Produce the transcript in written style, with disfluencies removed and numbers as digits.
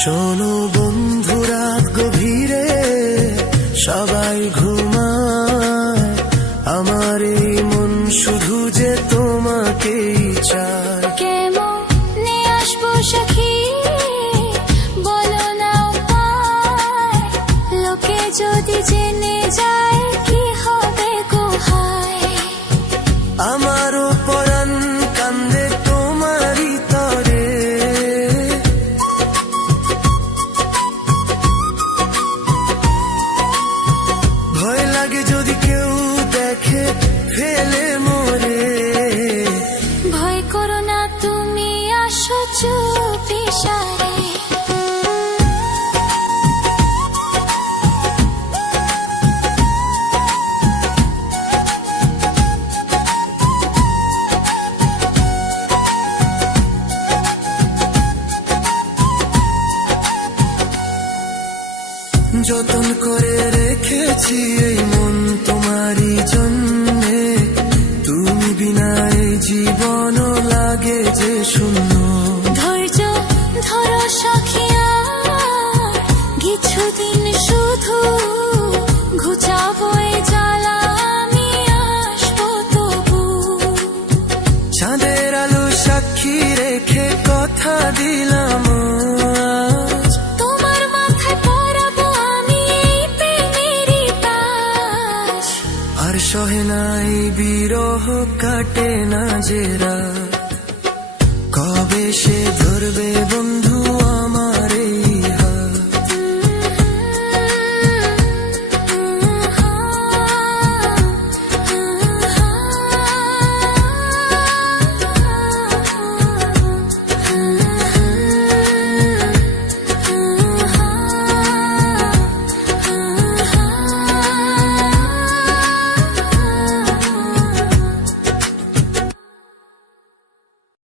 শোনো বন্ধু, রাত গভীরে সবাই ঘুমায়, আমার এই মন শুধু যে তোমাকেই চায়। কেমনে আসবো সখী, বলো না উপায়, লোকে যদি জেনে যায় কি হবে গো হায়। আমারও পরাণ কান্দে তোমারই তরে, ভয় লাগে যদি কেউ দেখে ফেলে মোরে। ভয় করো না তুমি, আসো চুপি সারে। যতন করে রেখেছি এই মন তোমারই জন্যে, তুমি বিনা এই জীবনও লাগে যে শূন্য। ধৈর্য ধরো সখিয়া, কিছুদিন শুধু ঘুচাবো এই জ্বালা, আমি আসবো তবু। চাঁদের আলো সাক্ষী রেখে কথা দিলাম আজ, তোমার মাথায় পরাবো আমি এই প্রেমেরই তাজ। আর সহে নাই বিরহ, কাটে না যে রাত, কবে সে ধরবে বন্ধু